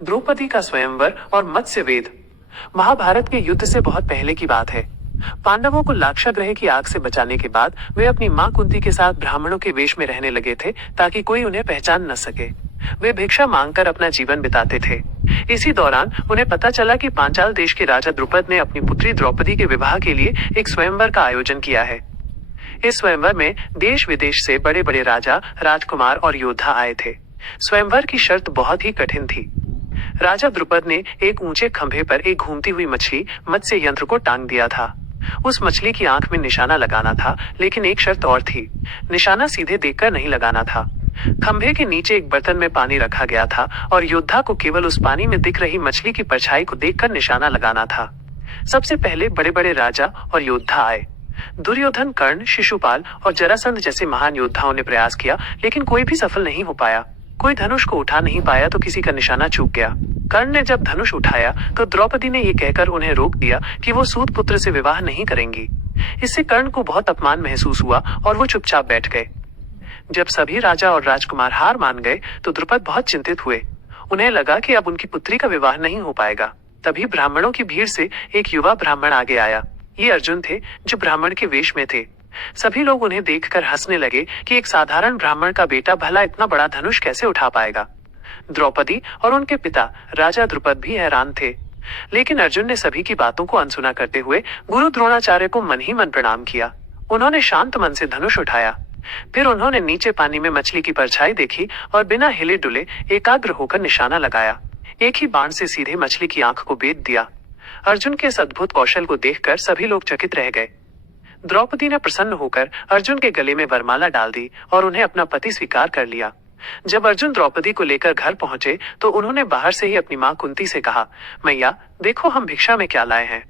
द्रौपदी का स्वयंवर और मत्स्य वेद। महाभारत के युद्ध से बहुत पहले की बात है। पांडवों को लाक्षागृह की आग से बचाने के बाद वे अपनी मां कुंती के साथ ब्राह्मणों के वेश में रहने लगे थे ताकि कोई उन्हें पहचान न सके। वे भिक्षा मांगकर अपना जीवन बिताते थे। इसी दौरान उन्हें पता चला कि पांचाल देश के राजा द्रुपद ने अपनी पुत्री द्रौपदी के विवाह के लिए एक स्वयंवर का आयोजन किया है। इस स्वयंवर में देश विदेश से बड़े बड़े राजा, राजकुमार और योद्धा आए थे। स्वयंवर की शर्त बहुत ही कठिन थी। राजा द्रुपद ने एक ऊंचे खंभे पर एक घूमती हुई मछली मत्स्य यंत्र को टांग दिया था। उस मछली की आंख में निशाना लगाना था, लेकिन एक शर्त और थी। निशाना सीधे देखकर नहीं लगाना था। खंभे के नीचे एक बर्तन में पानी रखा गया था और योद्धा को केवल उस पानी में दिख रही मछली की परछाई को देखकर निशाना लगाना था। सबसे पहले बड़े बड़े राजा और योद्धा आए। दुर्योधन, कर्ण, शिशुपाल और जरासंध जैसे महान योद्धाओं ने प्रयास किया, लेकिन कोई भी सफल नहीं हो पाया। कोई धनुष को उठा नहीं पाया तो किसी का निशाना चूक गया। कर्ण ने जब धनुष उठाया तो द्रौपदी ने ये कहकर उन्हें रोक दिया कि वो सूत पुत्र से विवाह नहीं करेंगी। इससे कर्ण को बहुत अपमान महसूस हुआ और वो चुपचाप बैठ गए। जब सभी राजा और राजकुमार हार मान गए तो द्रुपद बहुत चिंतित हुए। उन्हें लगा कि अब उनकी पुत्री का विवाह नहीं हो पाएगा। तभी ब्राह्मणों की भीड़ से एक युवा ब्राह्मण आगे आया। ये अर्जुन थे, जो ब्राह्मण के वेश में थे। सभी लोग उन्हें देखकर हंसने लगे कि एक साधारण ब्राह्मण का बेटा भला इतना बड़ा धनुष कैसे उठा पाएगा। द्रौपदी और उनके पिता राजा द्रुपद भी हैरान थे, लेकिन अर्जुन ने सभी की बातों को अनसुना करते हुए गुरु द्रोणाचार्य को मन ही मन प्रणाम किया। उन्होंने शांत मन से धनुष उठाया। फिर उन्होंने नीचे पानी में मछली की परछाई देखी और बिना हिले डुले एकाग्र होकर निशाना लगाया। एक ही बाण से सीधे मछली की आंख को बेध दिया। अर्जुन के इस अद्भुत कौशल को देखकर सभी लोग चकित रह गए। द्रौपदी ने प्रसन्न होकर अर्जुन के गले में वरमाला डाल दी और उन्हें अपना पति स्वीकार कर लिया। जब अर्जुन द्रौपदी को लेकर घर पहुंचे तो उन्होंने बाहर से ही अपनी मां कुंती से कहा, मैया देखो हम भिक्षा में क्या लाए हैं।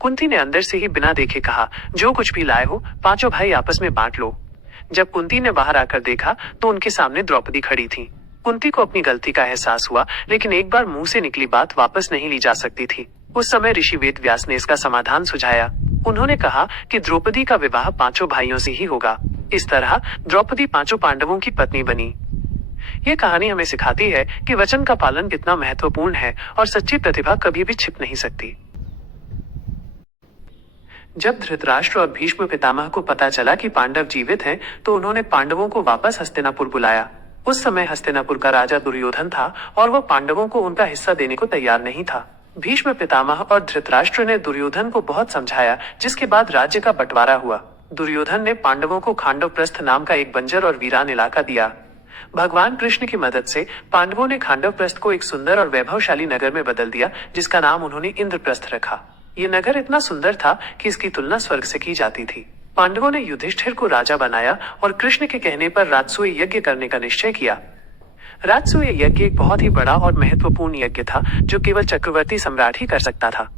कुंती ने अंदर से ही बिना देखे कहा, जो कुछ भी लाए हो पांचों भाई आपस में बांट लो। जब कुंती ने बाहर आकर देखा तो उनके सामने द्रौपदी खड़ी थी। कुंती को अपनी गलती का एहसास हुआ, लेकिन एक बार मुंह से निकली बात वापस नहीं ली जा सकती थी। उस समय ऋषि वेद व्यास ने इसका समाधान सुझाया। उन्होंने कहा कि द्रौपदी का विवाह पांचों भाइयों से ही होगा। इस तरह द्रौपदी पांचों पांडवों की पत्नी बनी। ये कहानी हमें सिखाती है कि वचन का पालन कितना महत्वपूर्ण है और सच्ची प्रतिभा कभी भी छिप नहीं सकती। जब धृतराष्ट्र और भीष्म पितामह को पता चला कि पांडव जीवित हैं, तो उन्होंने पांडवों को वापस हस्तिनापुर बुलाया। उस समय हस्तिनापुर का राजा दुर्योधन था और वह पांडवों को उनका हिस्सा देने को तैयार नहीं था। भीष्म पितामह और धृतराष्ट्र ने दुर्योधन को बहुत समझाया, जिसके बाद राज्य का बंटवारा हुआ। दुर्योधन ने पांडवों को खांडवप्रस्थ नाम का एक बंजर और वीरान इलाका दिया। भगवान कृष्ण की मदद से पांडवों ने खांडवप्रस्थ को एक सुंदर और वैभवशाली नगर में बदल दिया, जिसका नाम उन्होंने इंद्रप्रस्थ रखा। ये नगर इतना सुंदर था कि इसकी तुलना स्वर्ग से की जाती थी। पांडवों ने युधिष्ठिर को राजा बनाया और कृष्ण के कहने पर राजसूय यज्ञ करने का निश्चय किया। राजसूय यज्ञ एक बहुत ही बड़ा और महत्वपूर्ण यज्ञ था, जो केवल चक्रवर्ती सम्राट ही कर सकता था।